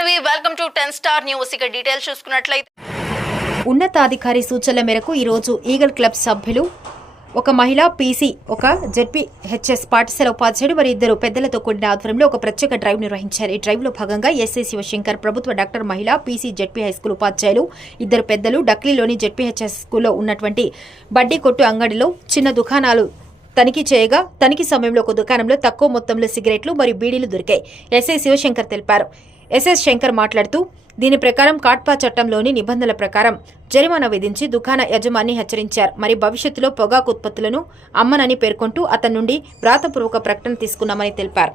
Ten star news ఇక details చూసుకున్నట్లయితే. ఉన్నతాధికారి సూచనల మేరకు ఈరోజు ఈగల్ క్లబ్ సభ్యులు ఒక మహిళ పీసీ ఒక జెడ్పీ హెచ్ఎస్ పాఠశాల ఉపాధ్యాయుడు మరి ఇద్దరు పెద్దలతో కూడిన ఆధ్వర్యంలో ఒక ప్రత్యేక డ్రైవ్ నిర్వహించారు. ఈ డ్రైవ్లో భాగంగా ఎస్ఐ శివశంకర్ ప్రభుత్వ డాక్టర్ మహిళ పీసీ జెడ్పీ హైస్కూల్ ఉపాధ్యాయులు ఇద్దరు పెద్దలు డక్లీలోని జెడ్పీ హెచ్ఎస్ స్కూల్లో ఉన్నటువంటి బడ్డీ కొట్టు అంగడిలో చిన్న దుకాణాలు తనిఖీ చేయగా తనిఖీ సమయంలో ఒక దుకాణంలో తక్కువ మొత్తంలో సిగరెట్లు మరియు బీడీలు దొరికాయి. ఎస్ఐ శివశంకర్ తెలిపారు. ఎస్ఎస్ శంకర్ మాట్లాడుతూ దీని ప్రకారం కాట్పా చట్టంలోని నిబంధనల ప్రకారం జరిమానా విధించి దుకాణ యజమాని హెచ్చరించారు. మరి భవిష్యత్తులో పొగాకు ఉత్పత్తులను అమ్మనని పేర్కొంటూ అతని నుండి వ్రాతపూర్వక ప్రకటన తీసుకున్నామని తెలిపారు.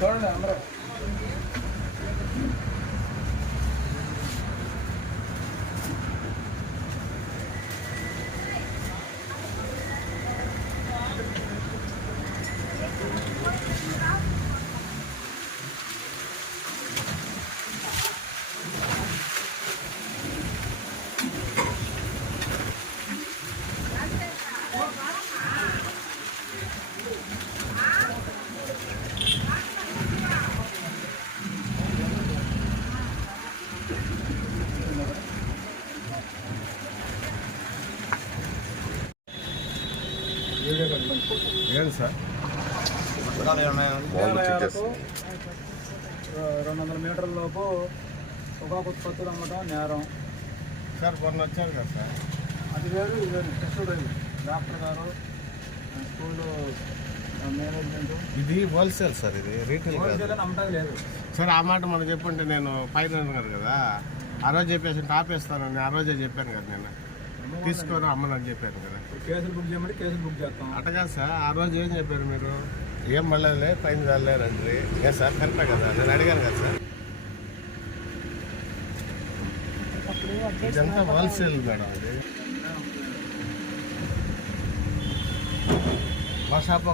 చూడండి అందరూ. ఏంటి సార్? రెండు వందల మీటర్ల లోపు పొగాకు ఉత్పత్తులు అమ్మటం నేరం. సార్ మొన్న వచ్చారు కదా సార్. అది వేరు ఇది వేరు. టెస్ట్ డాక్టర్ గారు స్కూలు మేనేజ్మెంట్. ఇది హోల్సేల్ సార్ ఇది రీటైల్ కాదు. హోల్సేల్ అమ్మటం లేదు. సార్ ఆ మాట మనం చెప్పుంటే నేను పైన కదా. ఆ రోజు చెప్పేసి ఆపేస్తానని ఆ రోజే చెప్పాను కదా నేను. తీసుకొని అమ్మనని చెప్పాను కదా. కేసులు బుక్ చేయమంటే కేసులు బుక్ చేస్తాం. అట్టగా సార్ ఆ రోజు ఏం చెప్పారు మీరు? ఏం మళ్ళీ పైన వెళ్ళలేరండి ఏ సార్ కరెక్టే కదా? నేను అడిగాను కదా సార్. ఇదంతా హోల్సేల్ మేడం అది. మా షాప్